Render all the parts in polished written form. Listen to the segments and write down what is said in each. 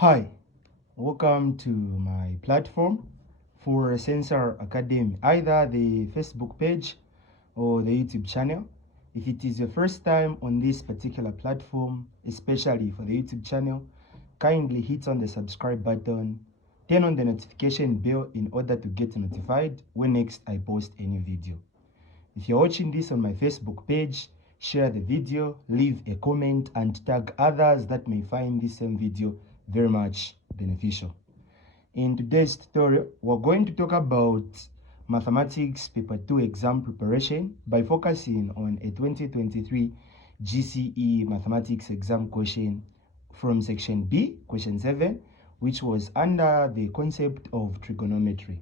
Hi, welcome to my platform for Sensor Academy, either the Facebook page or the YouTube channel. If it is your first time on this particular platform, especially for the YouTube channel, kindly hit on the subscribe button, turn on the notification bell in order to get notified when next I post a new video. If you're watching this on my Facebook page, share the video, leave a comment, and tag others that may find this same video very much beneficial. In today's tutorial, we're going to talk about Mathematics Paper 2 exam preparation by focusing on a 2023 GCE Mathematics exam question from section B, question 7, which was under the concept of trigonometry.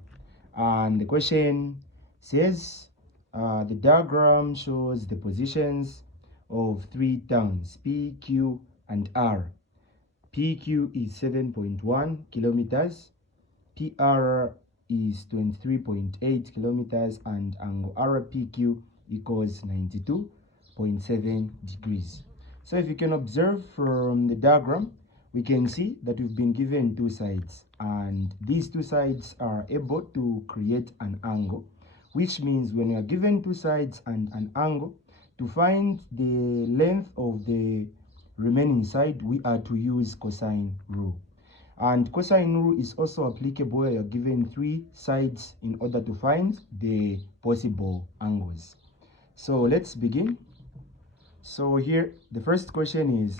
And the question says, the diagram shows the positions of three towns, P, Q, and R. PQ is 7.1 kilometers, PR is 23.8 kilometers, and angle RPQ equals 92.7 degrees. So if you can observe from the diagram, we can see that we've been given two sides, and these two sides are able to create an angle, which means when we are given two sides and an angle, to find the length of the remaining side, we are to use cosine rule. And cosine rule is also applicable where you're given three sides in order to find the possible angles. So let's begin. So here, the first question is,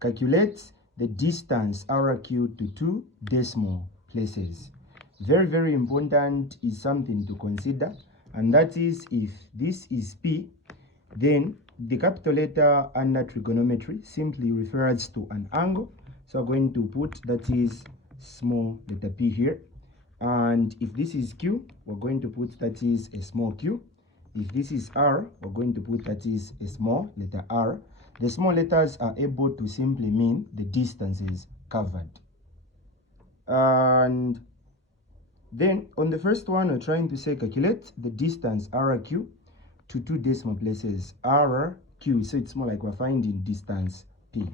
calculate the distance RQ to two decimal places. Very, very important is something to consider, and that is if this is P, then the capital letter under trigonometry simply refers to an angle. So we're going to put that is small letter p here. And if this is Q, we're going to put that is a small q. If this is R, we're going to put that is a small letter r. The small letters are able to simply mean the distances covered. And then on the first one, we're trying to say calculate the distance RQ to two decimal places, RQ. So it's more like we're finding distance P.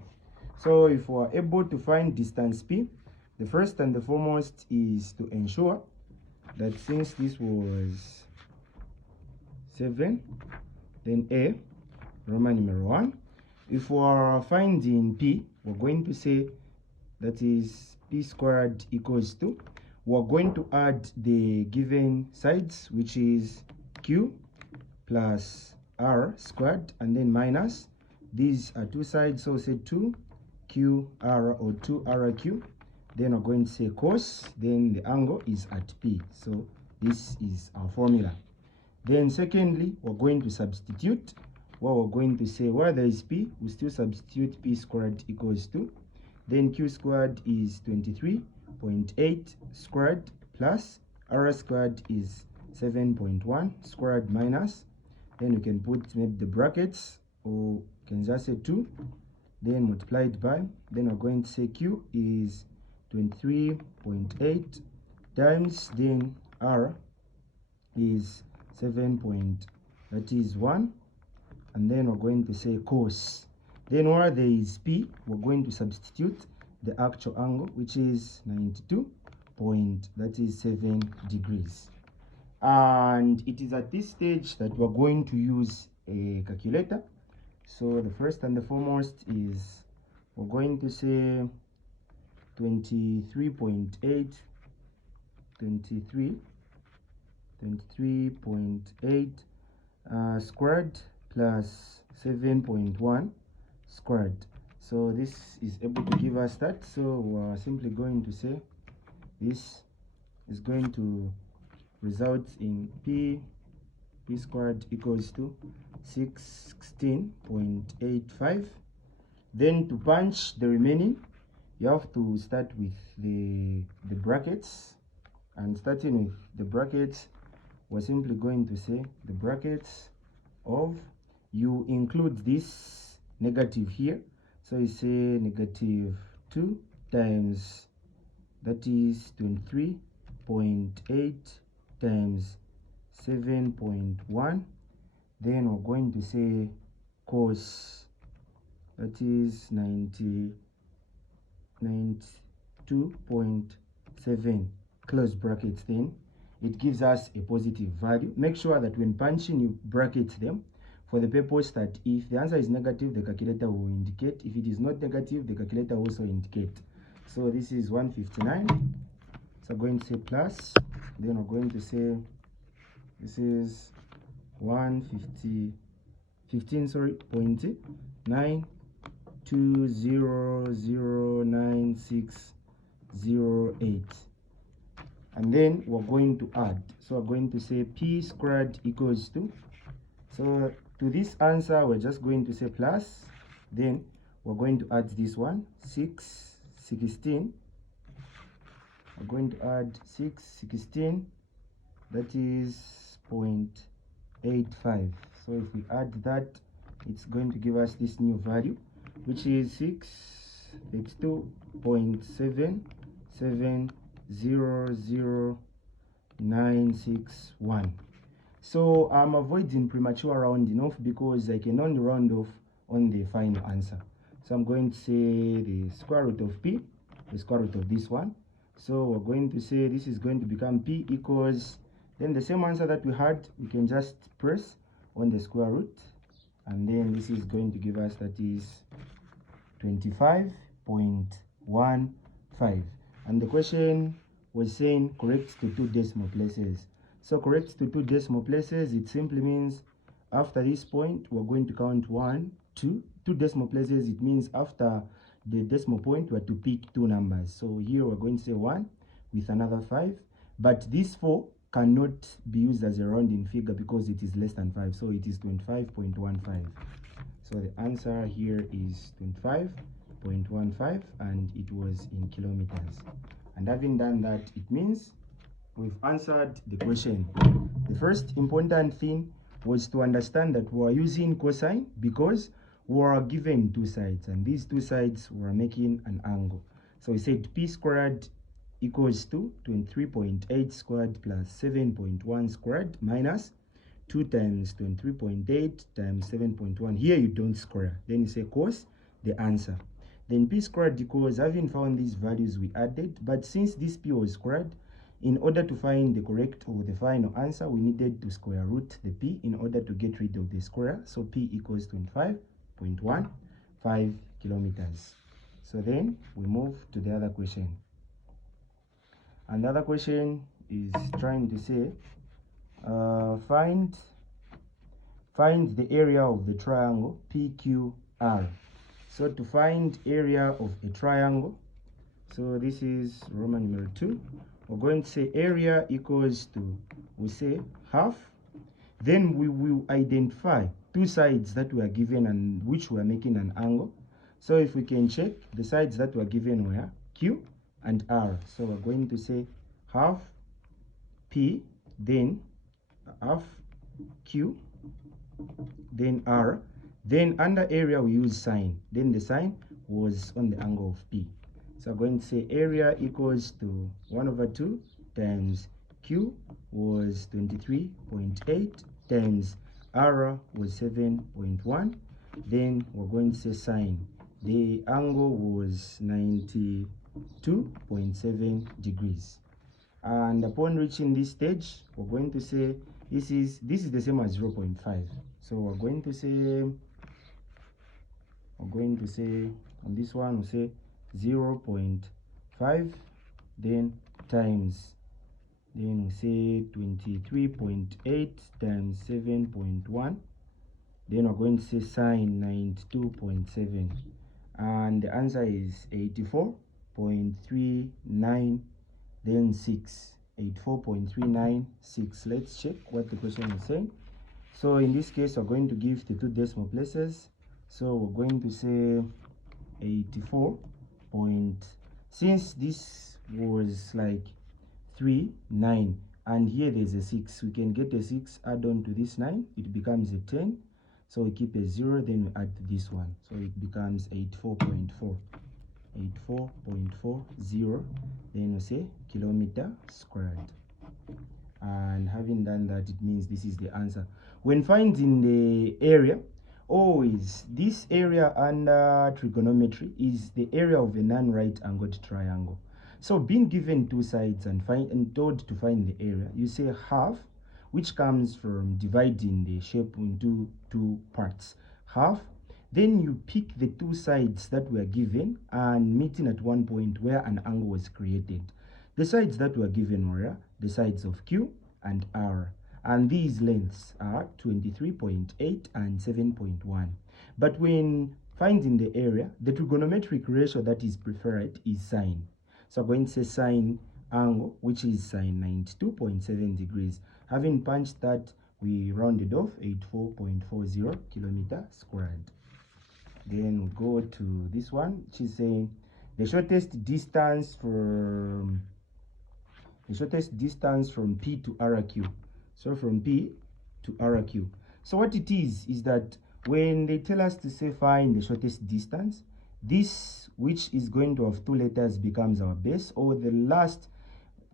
So if we're able to find distance P, the first and the foremost is to ensure that since this was 7, then A, Roman numeral 1, if we're finding P, we're going to say that is P squared equals to, we're going to add the given sides, which is Q plus R squared, and then minus, these are two sides, so say 2QR or 2RQ. Then we're going to say cos, then the angle is at P. So this is our formula. Then secondly, we're going to substitute. What we're going to say, where there is P, we still substitute P squared equals to, then Q squared is 23.8 squared plus R squared is 7.1 squared minus, then we can put maybe the brackets, or can just say 2, then multiplied by, then we're going to say Q is 23.8 times, then R is 7. That is 1, and then we're going to say cos. Then where there is P, we're going to substitute the actual angle, which is 92.7 degrees. And it is at this stage that we're going to use a calculator. So the first and the foremost is we're going to say 23.8 squared plus 7.1 squared. So this is able to give us that. So we're simply going to say this is going to result in P squared equals to 16.85. Then to punch the remaining, you have to start with the brackets, and starting with the brackets, we're simply going to say the brackets of, you include this negative here, so you say negative 2 times, that is 23.8 times 7.1, then we're going to say cos, that is 90 2.7 close brackets, then it gives us a positive value. Make sure that when punching you bracket them for the purpose that if the answer is negative, the calculator will indicate. If it is not negative, the calculator will also indicate. So this is 159. So I'm going to say plus, then we're going to say this is 0.920096008, and then we're going to add. So we're going to say p squared equals to, so to this answer we're just going to say plus, then we're going to add this one 616. We're going to add 616, that is 0.85. So if we add that, it's going to give us this new value, which is 632.7700961. So I'm avoiding premature rounding off because I can only round off on the final answer. So I'm going to say the square root of p, the square root of this one. So we're going to say this is going to become p equals, then the same answer that we had, we can just press on the square root, and then this is going to give us, that is 25.15. And the question was saying correct to 2 decimal places. So correct to 2 decimal places, it simply means after this point we're going to count 1, 2. 2 decimal places, it means after the decimal point we are to pick 2 numbers. So here we're going to say 1 with another 5, but this 4 cannot be used as a rounding figure because it is less than 5, so it is 25.15. So the answer here is 25.15, and it was in kilometers. And having done that, it means we've answered the question. The first important thing was to understand that we are using cosine because we are given 2 sides, and these 2 sides were making an angle. So we said p squared equals to 23.8 squared plus 7.1 squared minus 2 times 23.8 times 7.1. Here you don't square, then you say cos the answer. Then p squared equals, having found these values we added, but since this p was squared, in order to find the correct or the final answer, we needed to square root the p in order to get rid of the square. So p equals 25.15 kilometers. So then we move to the other question. And the other question is trying to say find the area of the triangle PQR. So to find area of a triangle, so this is Roman numeral 2, we're going to say area equals to, we say half, then we will identify 2 sides that we are given and which we are making an angle. So if we can check, the sides that were given were Q and R. So we're going to say half P, then half Q, then R. Then under area we use sine. Then the sine was on the angle of P. So I'm going to say area equals to 1/2 times Q was 23.8 times R was 7.1. Then we're going to say sine. The angle was 92.7 degrees. And upon reaching this stage, we're going to say this is the same as 0.5. So we're going to say on this one we say 0.5, then times, then we say 23.8 times 7.1, then we're going to say sine 92.7, and the answer is 84.39, then 6, 84.396. Let's check what the question is saying. So in this case, we're going to give the 2 decimal places. So we're going to say 84 point, since this was like 3, 9, and here there's a 6, we can get a 6, add on to this 9, it becomes a 10. So we keep a 0, then we add this one, so it becomes 84.4, 84.40, then we say kilometer squared. And having done that, it means this is the answer. When finding the area, always this area under trigonometry is the area of a non-right angled triangle. So being given two sides and told to find the area, you say half, which comes from dividing the shape into two parts. Half, then you pick the two sides that were given and meeting at one point where an angle was created. The sides that were given were the sides of Q and R, and these lengths are 23.8 and 7.1. But when finding the area, the trigonometric ratio that is preferred is sine. So I'm going to say sine angle, which is sine 92.7 degrees. Having punched that, we rounded off 84.40 kilometer squared. Then we go to this one, which is saying the shortest distance from P to RQ. So from P to RQ. So what it is that when they tell us to say find the shortest distance, this, which is going to have two letters, becomes our base, or the last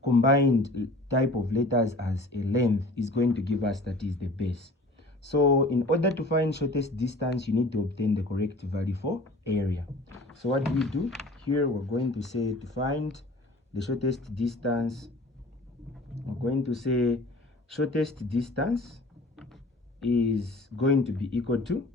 combined type of letters as a length is going to give us that is the base. So in order to find shortest distance, you need to obtain the correct value for area. So what do we do? Here we're going to say to find the shortest distance, we're going to say shortest distance is going to be equal to,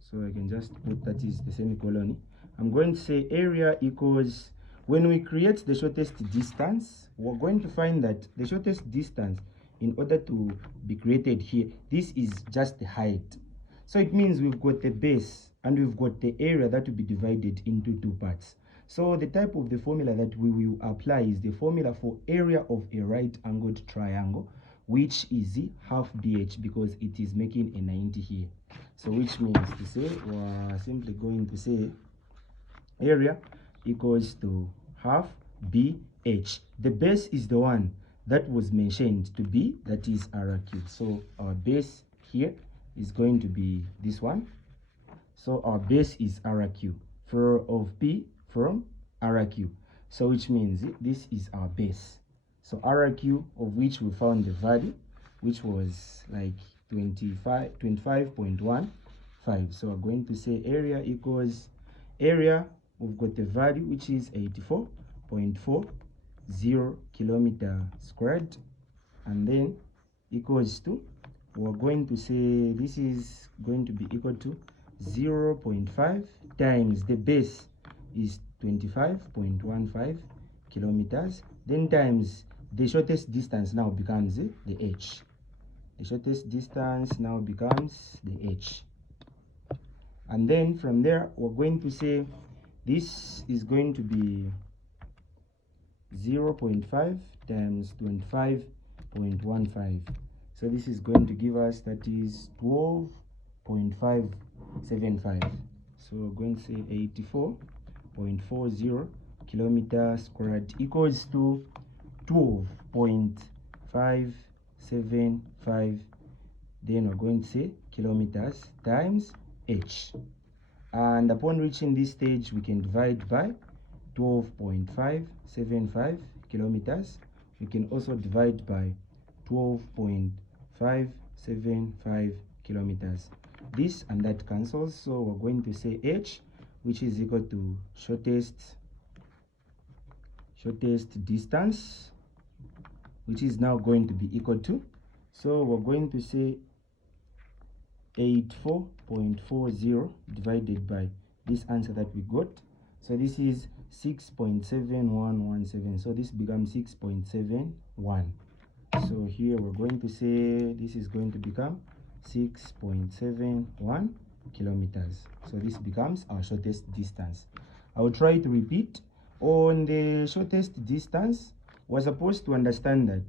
so I can just put that is the semicolon. I'm going to say area equals, when we create the shortest distance, we're going to find that the shortest distance, in order to be created here, this is just the height. So it means we've got the base and we've got the area that will be divided into two parts. So the type of the formula that we will apply is the formula for area of a right angled triangle, which is half BH, because it is making a 90 here. So which means to say we're simply going to say area equals to half BH. The base is the one that was mentioned to be, that is RQ. So our base here is going to be this one. So our base is RQ of P from RQ. So which means this is our base. So RQ, of which we found the value, which was like 25.15. So we're going to say area equals area, we've got the value, which is 84.40 kilometer squared, and then equals to, we're going to say this is going to be equal to 0.5 times the base is 25.15 kilometers, then times the shortest distance now becomes the h. The shortest distance now becomes the h. And then from there, we're going to say this is going to be 0.5 times 25.15. So this is going to give us, that is 12.575. So we're going to say 84.40 kilometers squared equals to 12.575. Then we're going to say kilometers times h. And upon reaching this stage, we can divide by 12.575 kilometers. We can also divide by 12.575 kilometers. This and that cancels, so we're going to say h, which is equal to shortest distance, which is now going to be equal to, so we're going to say 84.40 divided by this answer that we got. So this is 6.7117. So this becomes 6.71. So here we're going to say this is going to become 6.71 kilometers. So this becomes our shortest distance. I will try to repeat. On the shortest distance, we're supposed to understand that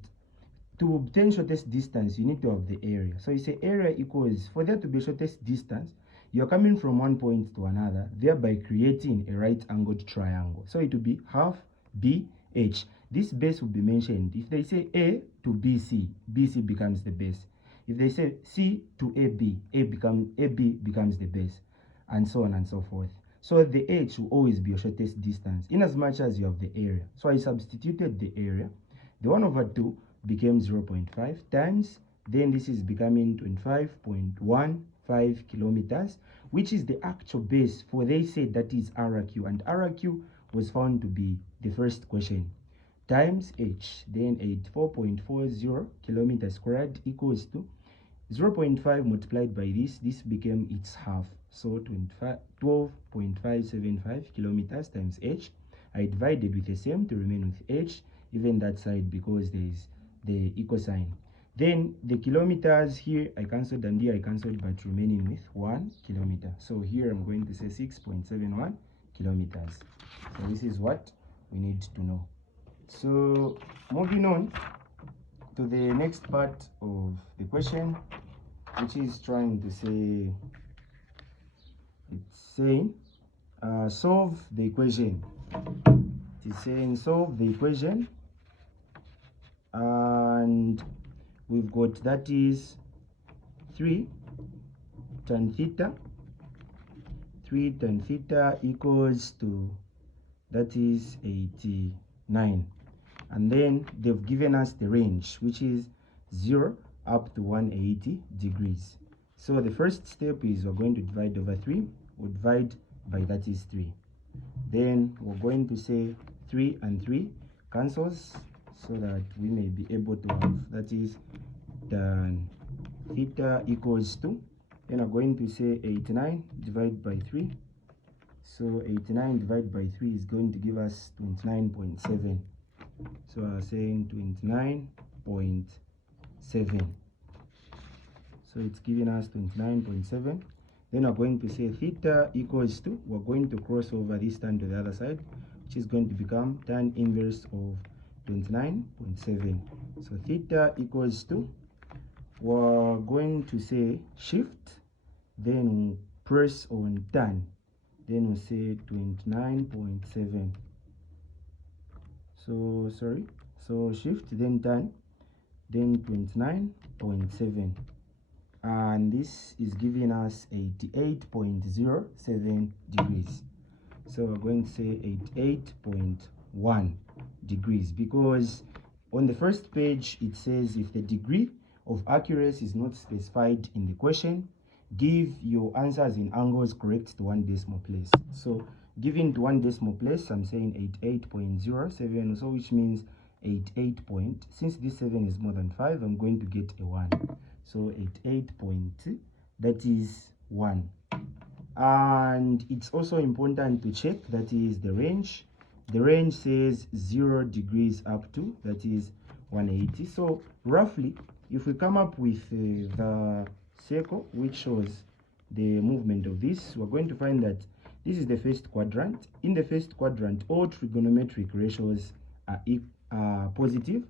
to obtain shortest distance, you need to have the area. So you say area equals, for there to be shortest distance, you're coming from one point to another, thereby creating a right angled triangle. So it will be half BH. This base will be mentioned. If they say A to BC, BC becomes the base. If they say C to AB, AB becomes the base, and so on and so forth. So the H will always be your shortest distance, in as much as you have the area. So I substituted the area. The 1 over 2 became 0.5 times, then this is becoming 25.15 kilometers, which is the actual base for, they say, that is RQ, and RQ was found to be the first question, times h, then 84.40 kilometers squared equals to 0.5 multiplied by this became its half, so 12.575 kilometers times h. I divided with the same to remain with h, even that side because there is the equal sign. Then the kilometers here I cancelled and here I cancelled, but remaining with 1 kilometer. So here I'm going to say 6.71 kilometers. So this is what we need to know. So moving on to the next part of the question, which is trying to say, it's saying solve the equation. It is saying solve the equation, and we've got, that is 3 tan theta equals to, that is 89, and then they've given us the range, which is 0 up to 180 degrees. So the first step is we're going to divide over 3. We'll divide by, that is 3. Then we're going to say 3 and 3 cancels, so that we may be able to have, that is tan theta equals to, then I'm going to say 89 divided by 3. So 89 divided by 3 is going to give us 29.7. So I'm saying 29.7. So it's giving us 29.7. Then we're going to say theta equals to, we're going to cross over this tan to the other side, which is going to become tan inverse of 29.7. So theta equals to, we're going to say shift, then we'll press on tan, then we'll say 29.7. So sorry, so shift, then tan, then 29.7, and this is giving us 88.07 degrees. So we're going to say 88.1 degrees, because on the first page it says if the degree of accuracy is not specified in the question, give your answers in angles correct to 1 decimal place. So given to 1 decimal place, I'm saying 88.07, so which means 88 point, since this 7 is more than 5, I'm going to get a 1. So 88 point, that is 1. And it's also important to check, that is the range. The range says 0 degrees up to, that is 180. So roughly, if we come up with the circle which shows the movement of this, we're going to find that this is the first quadrant. In the first quadrant, all trigonometric ratios are positive.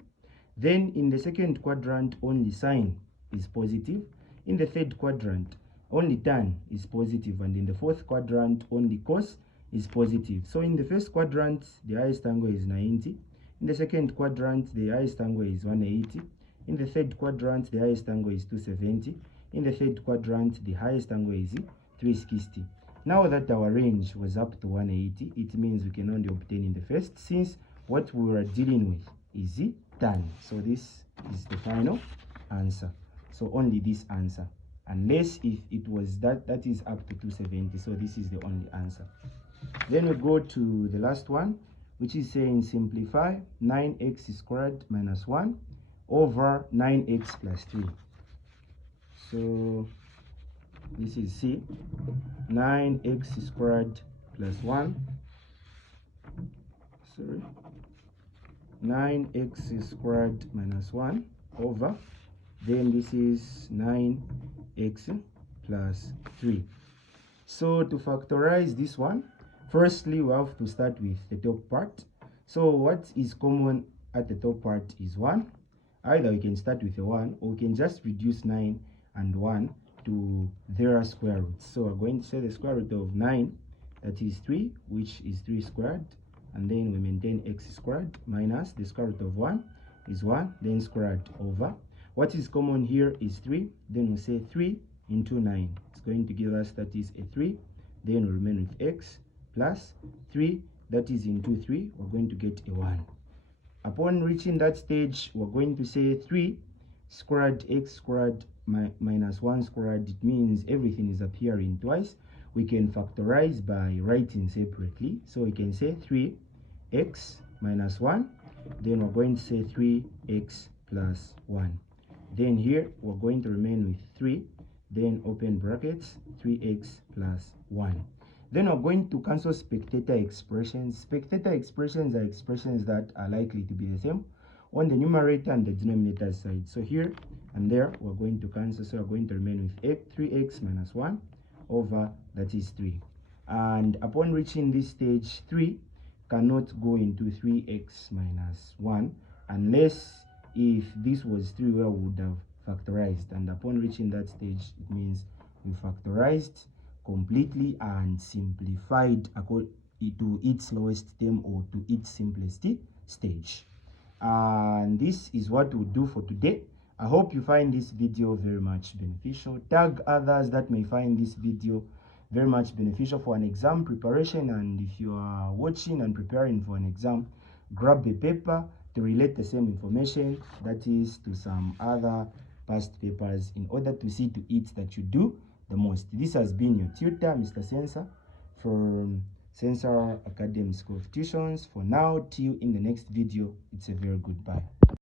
Then in the second quadrant, only sine is positive. In the third quadrant, only tan is positive, and in the fourth quadrant, only cos is positive. So in the first quadrant, the highest angle is 90. In the second quadrant, the highest angle is 180. In the third quadrant, the highest angle is 270. In the third quadrant, the highest angle is 360. Now that our range was up to 180, it means we can only obtain in the first, since what we were dealing with is tan. So this is the final answer. So only this answer, unless if it was that is up to 270. So this is the only answer. Then we go to the last one, which is saying simplify 9x squared minus 1 over 9x plus 3. So this is C, 9x squared plus 1, sorry, 9x squared minus 1 over, then this is 9x plus 3. So to factorize this one, firstly we have to start with the top part. So what is common at the top part is 1. Either we can start with a 1, or we can just reduce 9 and 1 to their square roots. So we're going to say the square root of 9, that is 3, which is 3 squared, and then we maintain x squared minus the square root of 1 is 1, then squared over. What is common here is 3, then we say 3 into 9. It's going to give us, that is a 3, then we remain with x plus 3, that is into 3, we're going to get a 1. Upon reaching that stage, we're going to say 3 squared x squared minus 1 squared. It means everything is appearing twice. We can factorize by writing separately. So we can say 3 x minus 1. Then we're going to say 3x plus 1. Then here we're going to remain with 3. Then open brackets, 3x plus 1. Then we're going to cancel spectator expressions. Spectator expressions are expressions that are likely to be the same on the numerator and the denominator side. So here and there, we're going to cancel. So we're going to remain with 3x minus 1 over, that is 3. And upon reaching this stage, 3 cannot go into 3x minus 1 unless if this was 3 where we would have factorized. And upon reaching that stage, it means we factorized completely and simplified to its lowest term or to its simplest stage. And this is what we'll do for today. I hope you find this video very much beneficial. Tag others that may find this video very much beneficial for an exam preparation. And if you are watching and preparing for an exam, grab a paper to relate the same information, that is to some other past papers, in order to see to it that you do the most. This has been your tutor, Mr. Sensor, from Sensor Academy School of Tuitions. For now, till in the next video, it's a very goodbye.